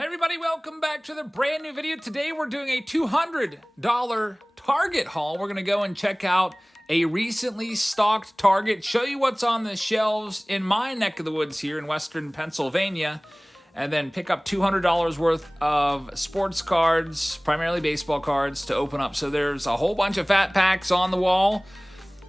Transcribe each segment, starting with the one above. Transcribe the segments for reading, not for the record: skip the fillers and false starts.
Hey everybody, welcome back to the brand new video. Today we're doing a $200 Target haul. We're going to go and check out a recently stocked Target, show you what's on the shelves in my neck of the woods here in Western Pennsylvania, and then pick up $200 worth of sports cards, primarily baseball cards, to open up. So there's a whole bunch of fat packs on the wall.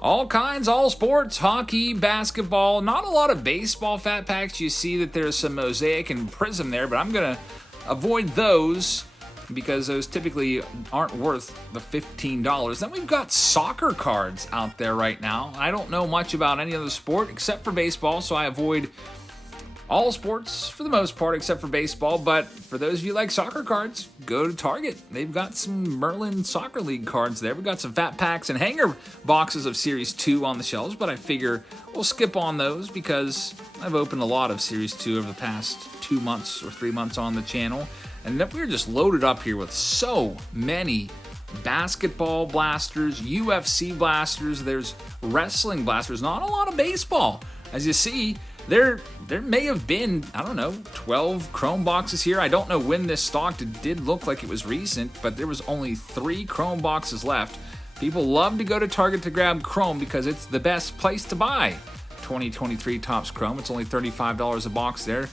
All kinds, all sports, hockey, basketball, not a lot of baseball fat packs. You see that there's some Mosaic and Prism there, but I'm going to avoid those because those typically aren't worth the $15. Then we've got soccer cards out there right now. I don't know much about any other sport except for baseball, so I avoid all sports for the most part except for baseball. But for those of you who like soccer cards, go to Target. They've got some Merlin Soccer League cards there. We've got some fat packs and hanger boxes of Series 2 on the shelves, but I figure we'll skip on those because I've opened a lot of Series 2 over the past 2 months or 3 months on the channel. And we're just loaded up here with so many basketball blasters, UFC blasters, there's wrestling blasters, not a lot of baseball. As you see, there may have been, I don't know, 12 Chrome boxes here. I don't know when this stocked. It did look like it was recent, but there was only 3 Chrome boxes left. People love to go to Target to grab Chrome because it's the best place to buy 2023 Topps Chrome. It's only $35 a box there.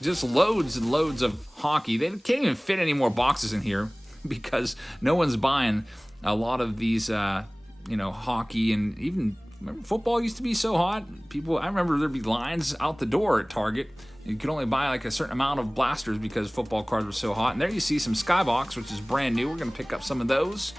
Just loads and loads of hockey. They can't even fit any more boxes in here because no one's buying a lot of these, hockey and even. Remember, football used to be so hot. I remember there'd be lines out the door at Target. You could only buy like a certain amount of blasters because football cards were so hot. And there you see some Skybox, which is brand new. We're going to pick up some of those.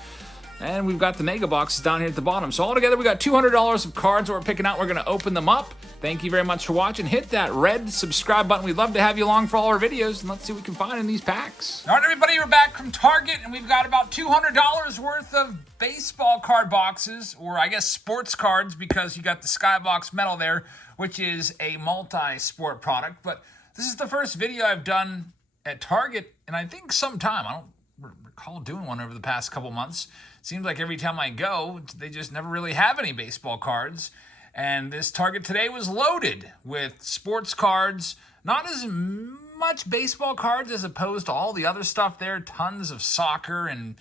And we've got the mega boxes down here at the bottom. So altogether, we got $200 of cards that we're picking out. We're going to open them up. Thank you very much for watching. Hit that red subscribe button. We'd love to have you along for all our videos. And let's see what we can find in these packs. All right, everybody, we're back from Target, and we've got about $200 worth of baseball card boxes, or I guess sports cards, because you got the Skybox Metal there, which is a multi-sport product. But this is the first video I've done at Target, and I think some time. I don't recall doing one over the past couple months. Seems like every time I go, they just never really have any baseball cards. And this Target today was loaded with sports cards, not as much baseball cards as opposed to all the other stuff there. Tons of soccer and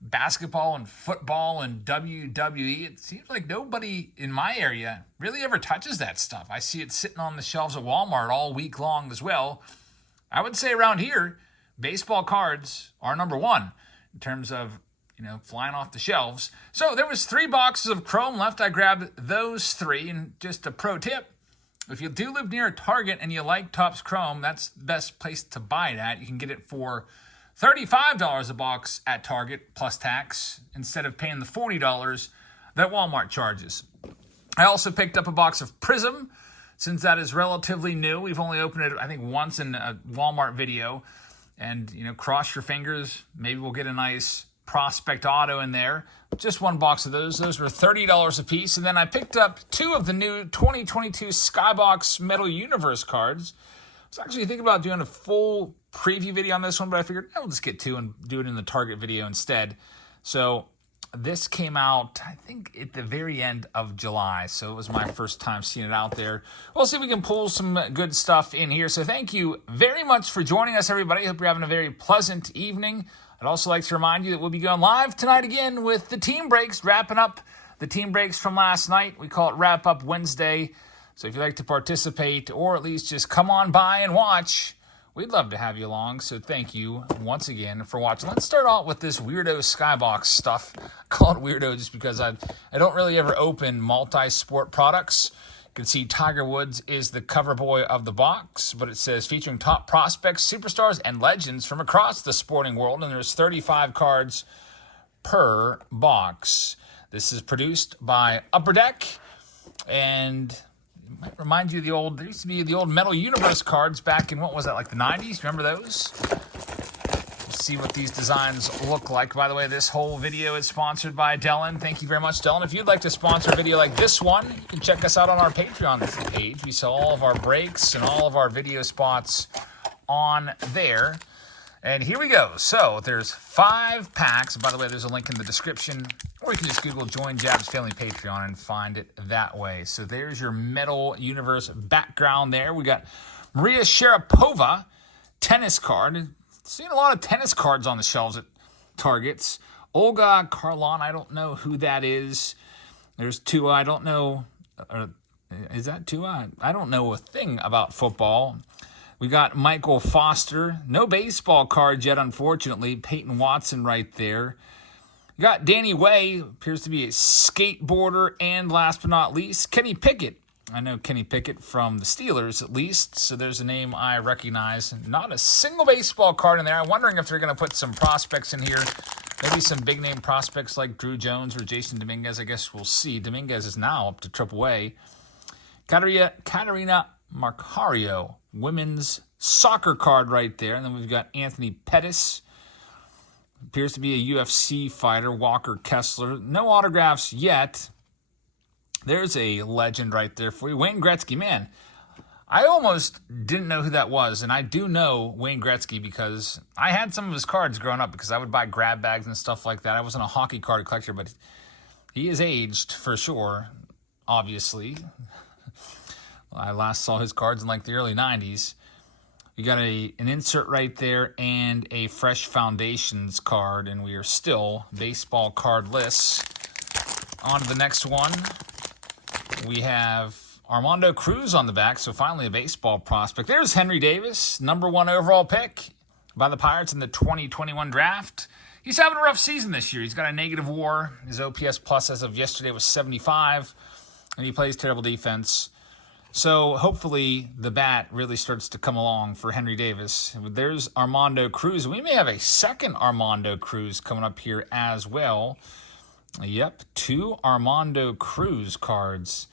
basketball and football and WWE. It seems like nobody in my area really ever touches that stuff. I see it sitting on the shelves at Walmart all week long as well. I would say around here, baseball cards are number one in terms of flying off the shelves. So there was 3 boxes of Chrome left. I grabbed those 3. And just a pro tip, if you do live near a Target and you like Topps Chrome, that's the best place to buy it at. You can get it for $35 a box at Target plus tax instead of paying the $40 that Walmart charges. I also picked up a box of Prism since that is relatively new. We've only opened it, I think, once in a Walmart video. And, cross your fingers. Maybe we'll get a nice Prospect Auto in there. Just 1 box of those. Those were $30 a piece. And then I picked up 2 of the new 2022 Skybox Metal Universe cards. I was actually thinking about doing a full preview video on this one, but I figured I'll just get 2 and do it in the Target video instead. So this came out, I think, at the very end of July. So it was my first time seeing it out there. We'll see if we can pull some good stuff in here. So thank you very much for joining us, everybody. Hope you're having a very pleasant evening. I'd also like to remind you that we'll be going live tonight again with the team breaks, wrapping up the team breaks from last night. We call it Wrap Up Wednesday. So if you'd like to participate or at least just come on by and watch, we'd love to have you along. So thank you once again for watching. Let's start out with this weirdo Skybox stuff. I call it weirdo just because I don't really ever open multi-sport products. You can see Tiger Woods is the cover boy of the box, but it says featuring top prospects, superstars, and legends from across the sporting world, and there's 35 cards per box. This is produced by Upper Deck, and it might remind you of there used to be the old Metal Universe cards back in, what was that, like the 90s? Remember those? See what these designs look like. By the way, this whole video is sponsored by Dylan. Thank you very much, Dylan. If you'd like to sponsor a video like this one, you can check us out on our Patreon page. We sell all of our breaks and all of our video spots on there. And here we go. So there's 5 packs. By the way, there's a link in the description, or you can just Google Join Jab's Family Patreon and find it that way. So there's your Metal Universe background there. We got Maria Sharapova, tennis card. Seen a lot of tennis cards on the shelves at Targets. Olga Karlan, I don't know who that is. There's Tua, I don't know. Is that Tua? I don't know a thing about football. We got Michael Foster. No baseball cards yet, unfortunately. Peyton Watson right there. We got Danny Way, appears to be a skateboarder. And last but not least, Kenny Pickett. I know Kenny Pickett from the Steelers, at least, so there's a name I recognize. Not a single baseball card in there. I'm wondering if they're going to put some prospects in here. Maybe some big-name prospects like Drew Jones or Jason Dominguez. I guess we'll see. Dominguez is now up to AAA. Katarina Marcario, women's soccer card right there. And then we've got Anthony Pettis. Appears to be a UFC fighter, Walker Kessler. No autographs yet. There's a legend right there for you. Wayne Gretzky, man, I almost didn't know who that was, and I do know Wayne Gretzky because I had some of his cards growing up because I would buy grab bags and stuff like that. I wasn't a hockey card collector, but he is aged for sure, obviously. I last saw his cards in like the early 90s. We got an insert right there and a Fresh Foundations card, and we are still baseball cardless. On to the next one. We have Armando Cruz on the back, so finally a baseball prospect. There's Henry Davis, number 1 overall pick by the Pirates in the 2021 draft. He's having a rough season this year. He's got a negative WAR. His OPS plus as of yesterday was 75, and he plays terrible defense. So hopefully the bat really starts to come along for Henry Davis. There's Armando Cruz. We may have a second Armando Cruz coming up here as well. Yep, 2 Armando Cruz cards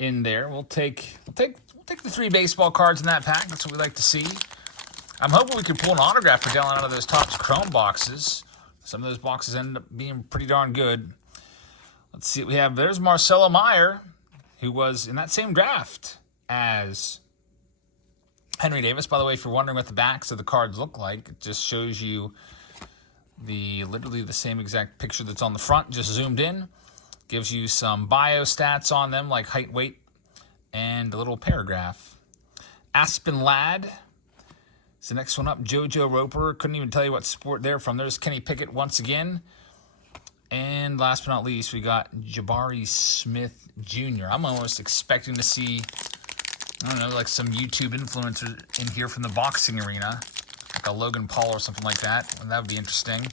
in there. We'll take the 3 baseball cards in that pack. That's what we like to see. I'm hoping we can pull an autograph for Dylan out of those Topps Chrome boxes. Some of those boxes end up being pretty darn good. Let's see what we have. There's Marcelo Meyer, who was in that same draft as Henry Davis. By the way, if you're wondering what the backs of the cards look like, it just shows you literally the same exact picture that's on the front, just zoomed in. Gives you some bio stats on them, like height, weight, and a little paragraph. Aspen Ladd is the next one up. JoJo Roper. Couldn't even tell you what sport they're from. There's Kenny Pickett once again. And last but not least, we got Jabari Smith Jr. I'm almost expecting to see, I don't know, like some YouTube influencer in here from the boxing arena. Like a Logan Paul or something like that. And that would be interesting.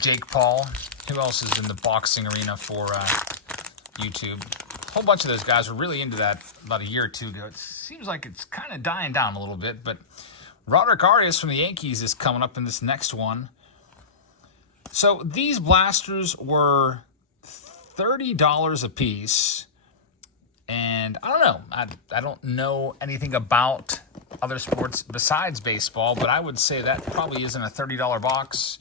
Jake Paul. Who else is in the boxing arena for YouTube? A whole bunch of those guys were really into that about a year or two ago. It seems like it's kind of dying down a little bit. But Roderick Arias from the Yankees is coming up in this next one. So these blasters were $30 a piece. And I don't know. I don't know anything about other sports besides baseball, but I would say that probably isn't a $30 box.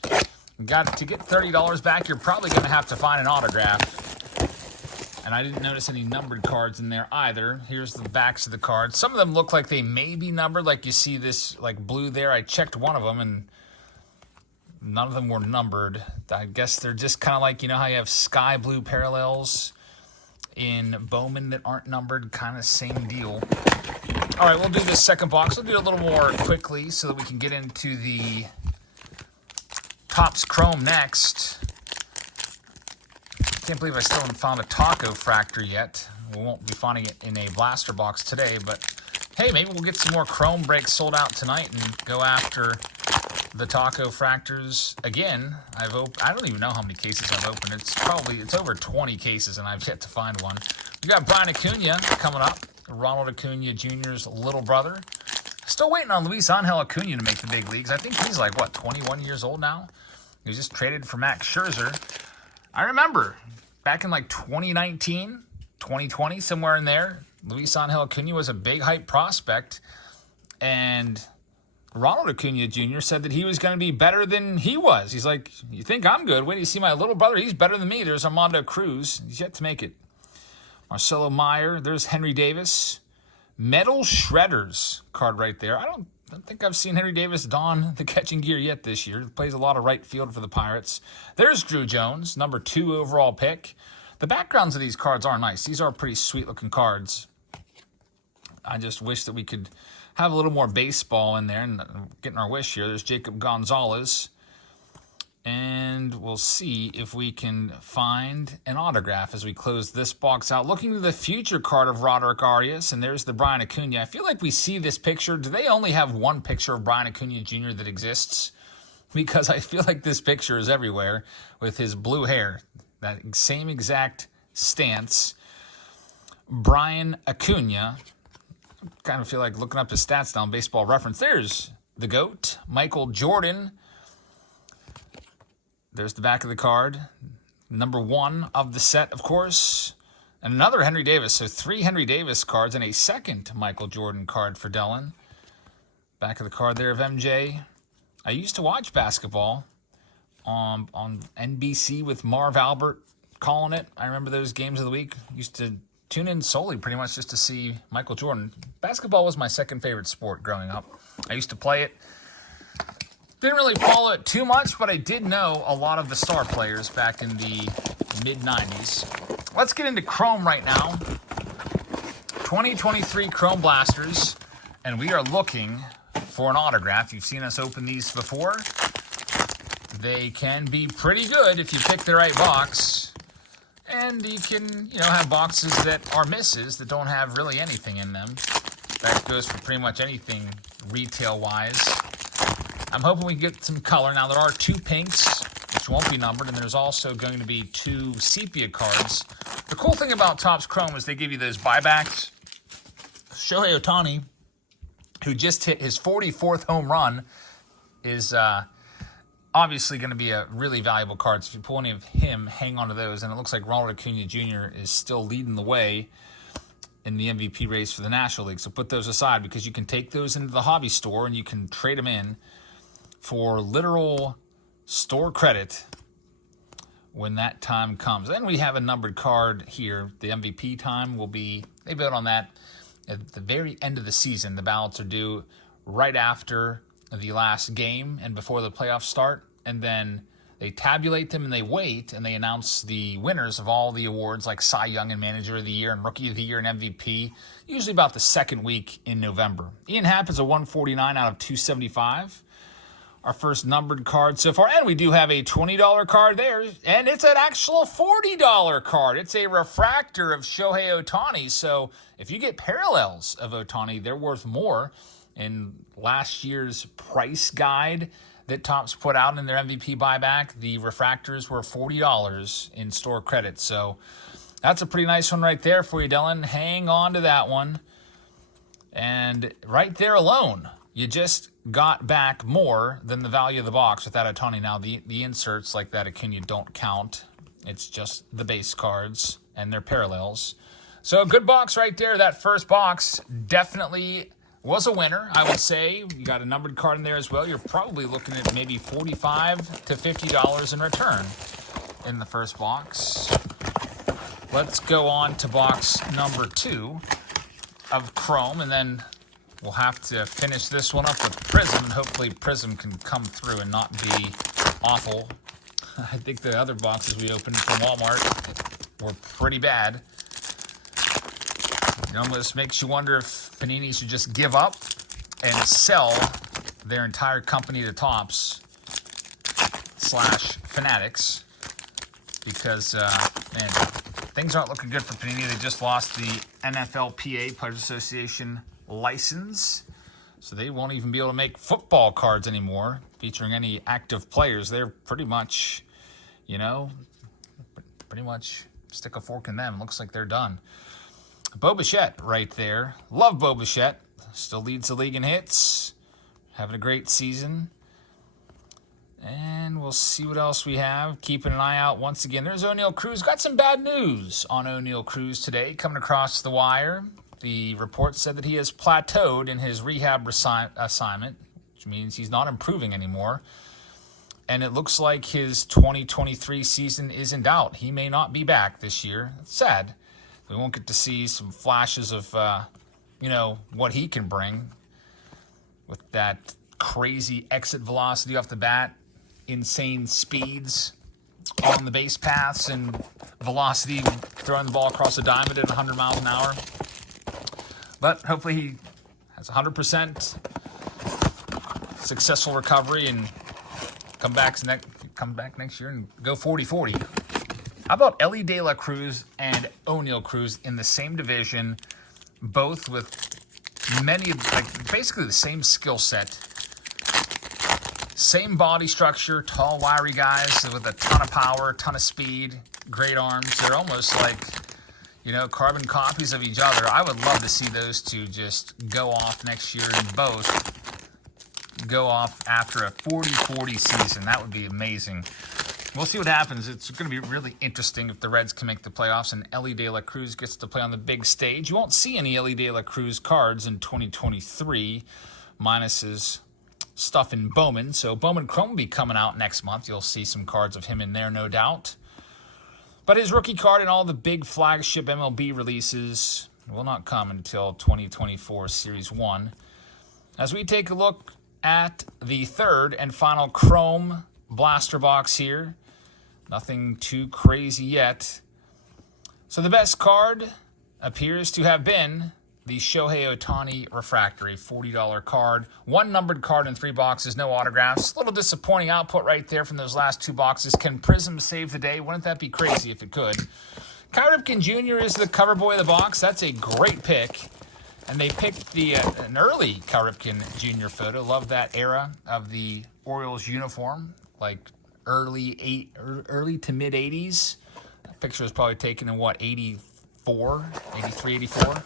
To get $30 back, you're probably going to have to find an autograph. And I didn't notice any numbered cards in there either. Here's the backs of the cards. Some of them look like they may be numbered, like you see this like blue there. I checked one of them, and none of them were numbered. I guess they're just kind of like, you know how you have sky blue parallels in Bowman that aren't numbered, kind of same deal. All right, we'll do this second box. We'll do it a little more quickly so that we can get into the Topps Chrome next. Can't believe I still haven't found a taco fractor yet. We won't be finding it in a blaster box today, but hey, maybe we'll get some more Chrome breaks sold out tonight and go after the taco fractors again. I don't even know how many cases I've opened. It's over 20 cases, and I've yet to find one. We got Brian Acuna coming up, Ronald Acuna Jr.'s little brother. Still waiting on Luis Angel Acuna to make the big leagues. I think he's like, 21 years old now? He was just traded for Max Scherzer. I remember back in like 2019, 2020, somewhere in there, Luis Angel Acuna was a big hype prospect, and Ronald Acuna Jr. said that he was going to be better than he was. He's like, you think I'm good? Wait till you see my little brother. He's better than me. There's Armando Cruz. He's yet to make it. Marcelo Meyer. There's Henry Davis. Metal Shredders card right there. I don't think I've seen Henry Davis don the catching gear yet this year. He plays a lot of right field for the Pirates. There's Drew Jones, number 2 overall pick. The backgrounds of these cards are nice. These are pretty sweet-looking cards. I just wish that we could have a little more baseball in there and getting our wish here. There's Jacob Gonzalez. And we'll see if we can find an autograph as we close this box out. Looking to the future card of Roderick Arias, and there's the Brian Acuna. I feel like we see this picture. Do they only have one picture of Brian Acuna Jr. that exists? Because I feel like this picture is everywhere with his blue hair. That same exact stance. Brian Acuna. Kind of feel like looking up his stats now on Baseball Reference. There's the GOAT, Michael Jordan. There's the back of the card. Number 1 of the set, of course. And another Henry Davis. So 3 Henry Davis cards and a second Michael Jordan card for Dylan. Back of the card there of MJ. I used to watch basketball on NBC with Marv Albert calling it. I remember those games of the week. Used to tune in solely pretty much just to see Michael Jordan. Basketball was my second favorite sport growing up. I used to play it. Didn't really follow it too much, but I did know a lot of the star players back in the mid-90s. Let's get into Chrome right now. 2023 Chrome Blasters, and we are looking for an autograph. You've seen us open these before. They can be pretty good if you pick the right box. And you can, have boxes that are misses that don't have really anything in them. That goes for pretty much anything retail-wise. I'm hoping we can get some color. Now, there are 2 pinks, which won't be numbered, and there's also going to be 2 sepia cards. The cool thing about Topps Chrome is they give you those buybacks. Shohei Ohtani, who just hit his 44th home run, is obviously going to be a really valuable card. So if you pull any of him, hang on to those. And it looks like Ronald Acuna Jr. is still leading the way in the MVP race for the National League. So put those aside because you can take those into the hobby store and you can trade them in for literal store credit when that time comes. Then we have a numbered card here. The MVP time will be, they vote on that at the very end of the season. The ballots are due right after the last game and before the playoffs start. And then they tabulate them and they wait and they announce the winners of all the awards like Cy Young and Manager of the Year and Rookie of the Year and MVP, usually about the second week in November. Ian Happ is a 149 out of 275. Our first numbered card so far. And we do have a $20 card there. And it's an actual $40 card. It's a refractor of Shohei Ohtani. So if you get parallels of Ohtani, they're worth more. In last year's price guide that Topps put out in their MVP buyback, the refractors were $40 in store credit. So that's a pretty nice one right there for you, Dylan. Hang on to that one. And right there alone, you just got back more than the value of the box with that Ohtani. Now, the inserts like that Acuna don't count. It's just the base cards and their parallels. So a good box right there. That first box definitely was a winner, I would say. You got a numbered card in there as well. You're probably looking at maybe $45 to $50 in return in the first box. Let's go on to box number 2 of Chrome, and then we'll have to finish this one up with Prism, and hopefully Prism can come through and not be awful. I think the other boxes we opened from Walmart were pretty bad. It almost makes you wonder if Panini should just give up and sell their entire company to Topps / Fanatics because, man, things aren't looking good for Panini. They just lost the NFLPA, Players Association license, so they won't even be able to make football cards anymore featuring any active players. They're pretty much, stick a fork in them. Looks like they're done. Bo Bichette right there. Love Bo Bichette. Still leads the league in hits. Having a great season. And we'll see what else we have. Keeping an eye out once again. There's O'Neal Cruz. Got some bad news on O'Neal Cruz today. Coming across the wire. The report said that he has plateaued in his rehab assignment, which means he's not improving anymore. And it looks like his 2023 season is in doubt. He may not be back this year. It's sad. We won't get to see some flashes of, what he can bring with that crazy exit velocity off the bat, insane speeds on the base paths, and velocity throwing the ball across the diamond at 100 miles an hour. But hopefully he has 100% successful recovery and come back next year and go 40-40. How about Ellie De La Cruz and O'Neal Cruz in the same division, both with basically the same skill set, same body structure, tall, wiry guys with a ton of power, ton of speed, great arms. They're almost like, carbon copies of each other. I would love to see those two just go off next year and both go off after a 40-40 season. That would be amazing. We'll see what happens. It's going to be really interesting if the Reds can make the playoffs and Ellie De La Cruz gets to play on the big stage. You won't see any Ellie De La Cruz cards in 2023, minus his stuff in Bowman. So Bowman Chrome will be coming out next month. You'll see some cards of him in there, no doubt. But his rookie card and all the big flagship MLB releases will not come until 2024 Series 1. As we take a look at the third and final Chrome blaster box here, nothing too crazy yet. So the best card appears to have been the Shohei Ohtani Refractory, $40 card. One numbered card in 3 boxes, no autographs. A little disappointing output right there from those last 2 boxes. Can Prism save the day? Wouldn't that be crazy if it could? Cal Ripken Jr. is the cover boy of the box. That's a great pick. And they picked an early Cal Ripken Jr. photo. Love that era of the Orioles uniform, like early to mid 80s. That picture was probably taken in 84, 83, 84.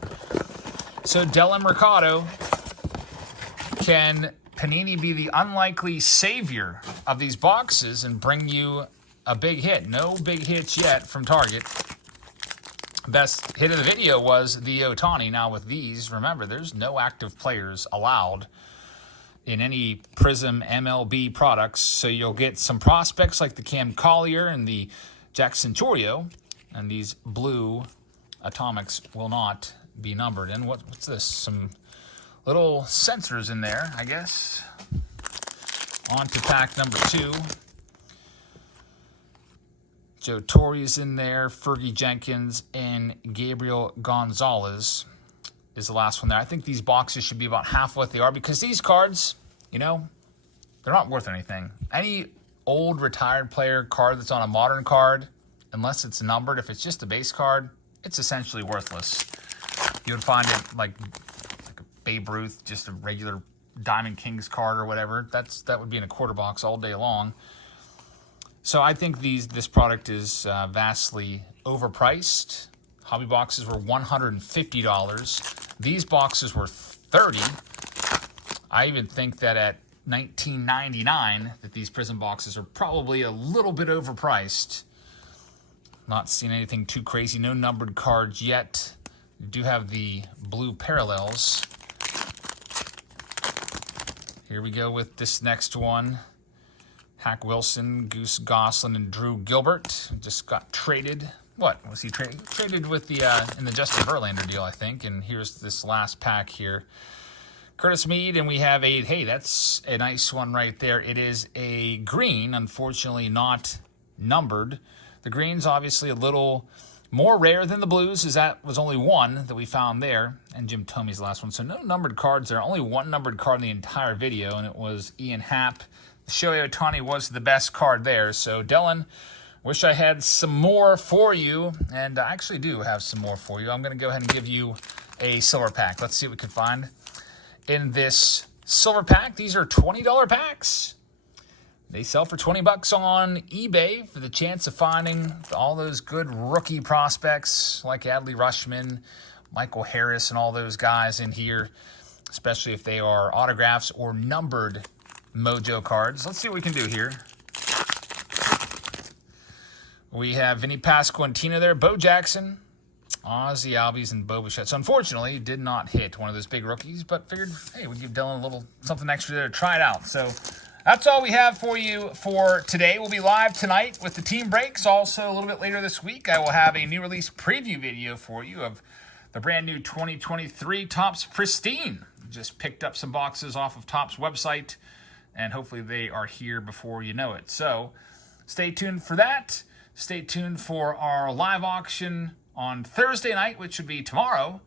So Dylan Mercado, can Panini be the unlikely savior of these boxes and bring you a big hit? No big hits yet from Target. Best hit of the video was the Ohtani. Now with these, remember, there's no active players allowed in any Prism MLB products. So you'll get some prospects like the Cam Collier and the Jackson Chourio, and these blue atomics will not be numbered. And what's this? Some little sensors in there, I guess. On to pack number 2. Joe Torre is in there, Fergie Jenkins, and Gabriel Gonzalez is the last one there. I think these boxes should be about half what they are because these cards, they're not worth anything. Any old retired player card that's on a modern card, unless it's numbered, if it's just a base card, it's essentially worthless. You would find it like a Babe Ruth, just a regular Diamond Kings card or whatever. That would be in a quarter box all day long. So I think this product is vastly overpriced. Hobby boxes were $150. These boxes were $30. I even think that at $19.99 that these Prism boxes are probably a little bit overpriced. Not seeing anything too crazy. No numbered cards yet. We do have the blue parallels. Here we go with this next one. Hack Wilson, Goose Goslin, and Drew Gilbert just got traded. What was he traded? Traded with the in the Justin Verlander deal, I think. And here's this last pack here. Curtis Mead, and we have that's a nice one right there. It is a green, unfortunately not numbered. The green's obviously a little more rare than the blues, as that was only one that we found there. And Jim Tomey's the last one. So no numbered cards there. Only one numbered card in the entire video, and it was Ian Happ. Shohei Ohtani was the best card there. So, Dylan, wish I had some more for you. And I actually do have some more for you. I'm going to go ahead and give you a silver pack. Let's see what we can find in this silver pack. These are $20 packs. They sell for $20 on eBay for the chance of finding all those good rookie prospects like Adley Rutschman, Michael Harris, and all those guys in here, especially if they are autographs or numbered Mojo cards. Let's see what we can do here. We have Vinny Pasquantino there, Bo Jackson, Ozzy Albies, and Bo Bichette. So unfortunately, did not hit one of those big rookies, but figured, hey, we'd give Dylan a little something extra there to try it out. So that's all we have for you for today. We'll be live tonight with the team breaks. Also, a little bit later this week, I will have a new release preview video for you of the brand new 2023 Topps Pristine. Just picked up some boxes off of Topps website, and hopefully they are here before you know it. So stay tuned for that. Stay tuned for our live auction on Thursday night, which would be tomorrow.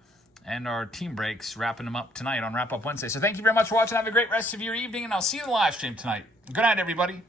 and our team breaks, wrapping them up tonight on Wrap Up Wednesday. So thank you very much for watching. Have a great rest of your evening, and I'll see you in the live stream tonight. Good night, everybody.